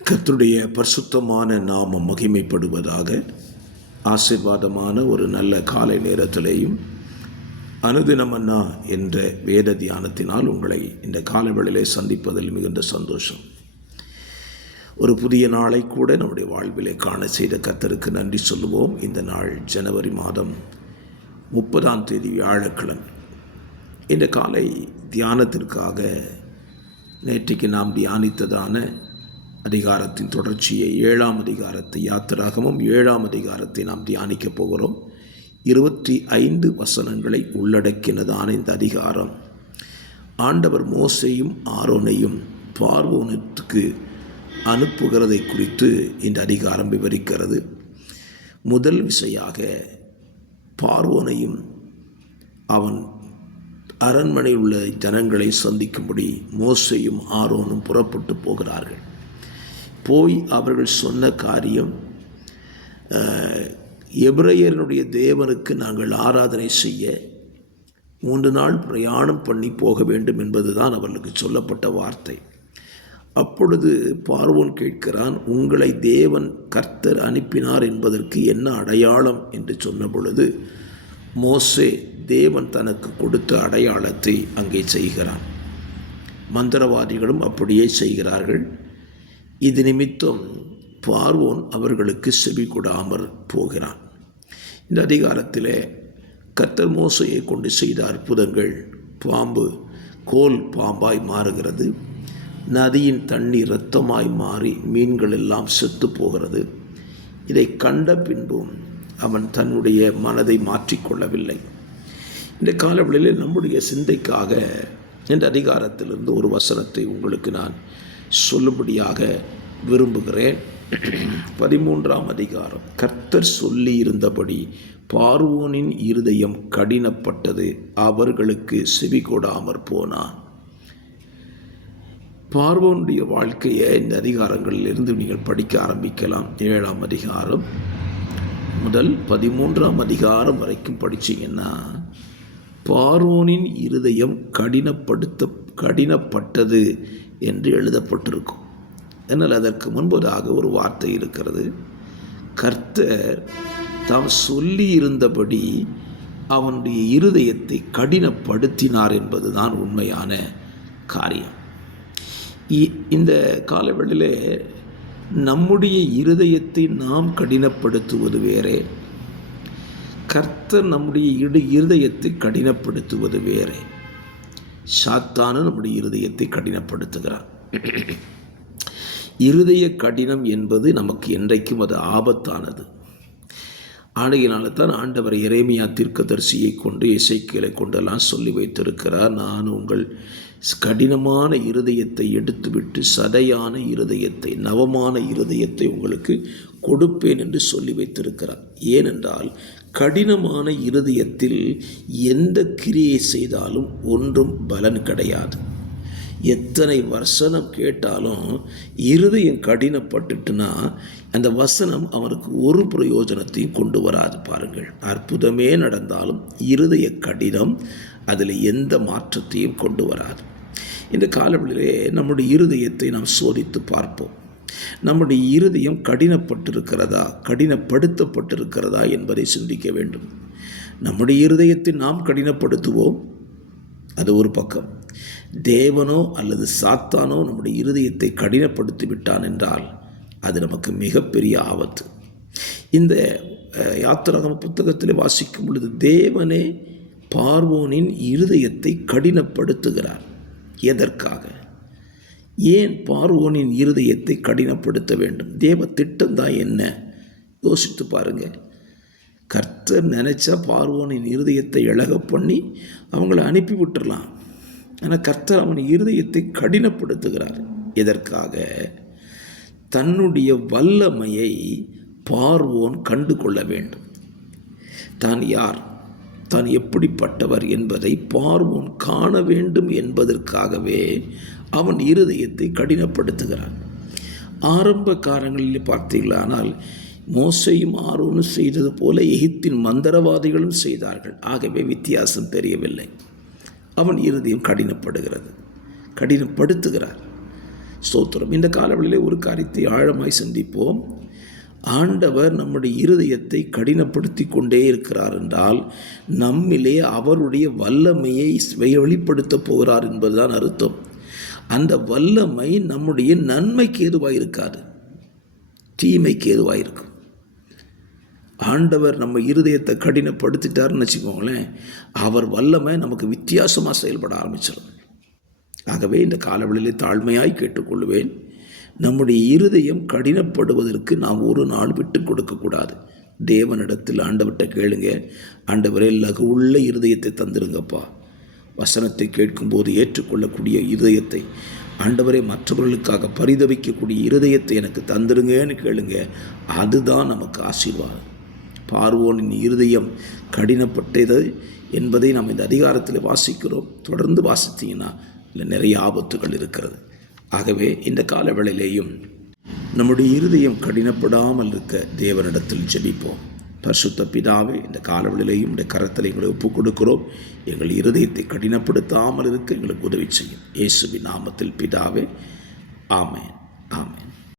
கர்த்தருடைய பரிசுத்தமான நாமம் மகிமைப்படுவதாக. ஆசீர்வாதமான ஒரு நல்ல காலை நேரத்திலேயும் அனுதினமன்னா என்ற வேத தியானத்தினால் உங்களை இந்த காலவேளையிலே சந்திப்பதில் மிகுந்த சந்தோஷம். ஒரு புதிய நாளை கூட நம்முடைய வாழ்விலே காண செய்த கர்த்தருக்கு நன்றி சொல்லுவோம். இந்த நாள் ஜனவரி மாதம் 30 வியாழக்கிழமை. இந்த காலை தியானத்திற்காக நேற்றைக்கு நாம் தியானித்ததான அதிகாரத்தின் தொடர்ச்சியை 7ஆம் அதிகாரத்தை, யாத்திராகமம் 7ஆம் அதிகாரத்தை நாம் தியானிக்கப் போகிறோம். 25 வசனங்களை உள்ளடக்கினதான இந்த அதிகாரம் ஆண்டவர் மோசேயும் ஆரோனையும் பார்வோனுக்கு அனுப்புகிறதை குறித்து இந்த அதிகாரம் விவரிக்கிறது. முதல் விசையாக பார்வோனையும் அவன் அரண்மனையில் உள்ள ஜனங்களை சந்திக்கும்படி மோசேயும் ஆரோனும் புறப்பட்டு போகிறார்கள். போய் அவர்கள் சொன்ன காரியம், எபிரெயருடைய தேவனுக்கு நாங்கள் ஆராதனை செய்ய 3 நாள் பிரயாணம் பண்ணி போக வேண்டும் என்பதுதான் அவர்களுக்கு சொல்லப்பட்ட வார்த்தை. அப்பொழுது பார்வோன் கேட்கிறான், உங்களை தேவன் கர்த்தர் அனுப்பினார் என்பதற்கு என்ன அடையாளம் என்று சொன்ன பொழுது மோசே தேவன் தனக்கு கொடுத்த அடையாளத்தை அங்கே செய்கிறான். மந்திரவாதிகளும் அப்படியே செய்கிறார்கள். இது நிமித்தம் பார்வோன் அவர்களுக்கு செவி கொடாமல் போகிறான். இந்த அதிகாரத்திலே கர்த்தர் மோசையை கொண்டு செய்த அற்புதங்கள், பாம்பு கோல் பாம்பாய் மாறுகிறது, நதியின் தண்ணீர் இரத்தமாய் மாறி மீன்கள் எல்லாம் செத்து போகிறது. இதை கண்ட பின்பும் அவன் தன்னுடைய மனதை மாற்றிக்கொள்ளவில்லை. இந்த காலவெளியில் நம்முடைய சிந்தைக்காக இந்த அதிகாரத்திலிருந்து ஒரு வசனத்தை உங்களுக்கு நான் சொல்லும்படியாக விரும்புகிறேன். 13ஆம் அதிகாரம். கர்த்தர் சொல்லி இருந்தபடி பார்வோனின் இருதயம் கடினப்பட்டது, அவர்களுக்கு செவி கொடாமற் போனான். பார்வோனுடைய வாழ்க்கையை இந்த அதிகாரங்களில் இருந்து நீங்கள் படிக்க ஆரம்பிக்கலாம். 7ஆம் அதிகாரம் முதல் 13ஆம் அதிகாரம் வரைக்கும் படித்தீங்கன்னா பார்வோனின் இருதயம் கடினப்பட்டது என்று எழுதப்பட்டிருக்கும். എന്നാൽ அதற்கு முன்பதாக ஒரு வார்த்தை இருக்கிறது. கர்த்தர் தாம் சொல்லி இருந்தபடி அவனுடைய இருதயத்தை கடினப்படுத்தினார் என்பதுதான் உண்மையான காரியம். இந்த காலவெளியிலே நம்முடைய இருதயத்தை நாம் கடினப்படுத்துவது வேறே, கர்த்தர் நம்முடைய இருதயத்தை கடினப்படுத்துவது வேறே. சாத்தானு நம்முடைய இருதயத்தை கடினப்படுத்துகிறார். இருதய கடினம் என்பது நமக்கு என்றைக்கும் அது ஆபத்தானது. ஆணையினால தான் ஆண்டவர் எரேமியா தீர்க்கதரிசியை கொண்டு, எசேக்கியேலை கொண்டெல்லாம் சொல்லி வைத்திருக்கிறார். நான் உங்கள் கடினமான இருதயத்தை எடுத்துவிட்டு சதையான இருதயத்தை, நவமான இருதயத்தை உங்களுக்கு கொடுப்பேன் என்று சொல்லி வைத்திருக்கிறார். ஏனென்றால் கடினமான இருதயத்தில் எந்த கிரியை செய்தாலும் ஒன்றும் பலன் கிடையாது. எத்தனை வசனம் கேட்டாலும் இருதயம் கடினப்பட்டுட்டுனா அந்த வசனம் அவனுக்கு ஒரு பிரயோஜனத்தையும் கொண்டு வராது. பாருங்கள், அற்புதமே நடந்தாலும் இருதய கடினம் அதில் எந்த மாற்றத்தையும் கொண்டு வராது. இந்த காலவெளியிலே நம்முடைய இருதயத்தை நாம் சோதித்து பார்ப்போம். நம்முடைய இருதயம் கடினப்பட்டிருக்கிறதா, கடினப்படுத்தப்பட்டிருக்கிறதா என்பதை சிந்திக்க வேண்டும். நம்முடைய இருதயத்தை நாம் கடினப்படுத்துவோம், அது ஒரு பக்கம். தேவனோ அல்லது சாத்தானோ நம்முடைய இருதயத்தை கடினப்படுத்தி விட்டான் என்றால் அது நமக்கு மிகப்பெரிய ஆபத்து. இந்த யாத்திராகம புத்தகத்தில் வாசிக்கும் பொழுது தேவனே பார்வோனின் இருதயத்தை கடினப்படுத்துகிறார். எதற்காக? ஏன் பார்வோனின் இருதயத்தை கடினப்படுத்த வேண்டும்? தேவ திட்டம்தான் என்ன? யோசித்து பாருங்கள். கர்த்தர் நினைச்சா பார்வோனின் இருதயத்தை இழக பண்ணி அவங்கள அனுப்பி விட்டுறலாம். ஆனால் கர்த்தர் அவன் இருதயத்தை கடினப்படுத்துகிறார். எதற்காக? தன்னுடைய வல்லமையை பார்வோன் கண்டு கொள்ள வேண்டும். தான் யார், தான் எப்படிப்பட்டவர் என்பதை பார்வோன் காண வேண்டும் என்பதற்காகவே அவன் இருதயத்தை கடினப்படுத்துகிறான். ஆரம்ப காலங்களில் பார்த்தீர்களானால் மோசேயும் ஆரோனும் செய்தது போல எகிப்தின் மந்திரவாதிகளும் செய்தார்கள். ஆகவே வித்தியாசம் தெரியவில்லை. அவன் இருதயம் கடினப்படுகிறது, கடினப்படுத்துகிறார். ஸ்தோத்திரம். இந்த காலவெளியிலே ஒரு காரியத்தை ஆழமாய் சிந்திப்போம். ஆண்டவர் நம்முடைய இருதயத்தை கடினப்படுத்தி கொண்டே இருக்கிறார் என்றால் நம்மிலே அவருடைய வல்லமையை வெளிப்படுத்த போகிறார் என்பதுதான் அர்த்தம். அந்த வல்லமை நம்முடைய நன்மைக்கு ஏதுவாக இருக்காது, தீமைக்கு ஏதுவாக இருக்கும். ஆண்டவர் நம்ம இருதயத்தை கடினப்படுத்திட்டாருன்னு வச்சுக்கோங்களேன், அவர் வல்லமை நமக்கு வித்தியாசமாக செயல்பட ஆரம்பிச்சிடும். ஆகவே இந்த காலவெளியிலே தாழ்மையாய் கேட்டுக்கொள்வேன், நம்முடைய இருதயம் கடினப்படுவதற்கு நாம் ஒரு நாள் விட்டு கொடுக்கக்கூடாது. தேவனிடத்தில் ஆண்டவர்கிட்ட கேளுங்க, ஆண்டவரே லகுவுள்ள இருதயத்தை தந்துருங்கப்பா. வசனத்தை கேட்கும்போது ஏற்றுக்கொள்ளக்கூடிய இருதயத்தை, ஆண்டவரே மற்றவர்களுக்காக பரிதவிக்கக்கூடிய இருதயத்தை எனக்கு தந்துருங்கன்னு கேளுங்க. அதுதான் நமக்கு ஆசீர்வாதம். பார்வோனின் இருதயம் கடினப்பட்டது என்பதை நாம் இந்த அதிகாரத்தில் வாசிக்கிறோம். தொடர்ந்து வாசித்தீங்கன்னா இல்லை நிறைய ஆபத்துகள் இருக்கிறது. ஆகவே இந்த காலவேளையிலேயும் நம்முடைய இருதயம் கடினப்படாமல் இருக்க தேவனிடத்தில் ஜெபிப்போம். பரிசுத்த பிதாவே, இந்த காலவேளையிலேயும் இந்த கரத்தில் எங்களை ஒப்புக் கொடுக்கிறோம். எங்கள் இருதயத்தை கடினப்படுத்தாமல் இருக்க எங்களுக்கு உதவி செய்யும். இயேசுவின் நாமத்தில் பிதாவே, ஆமென், ஆமென்.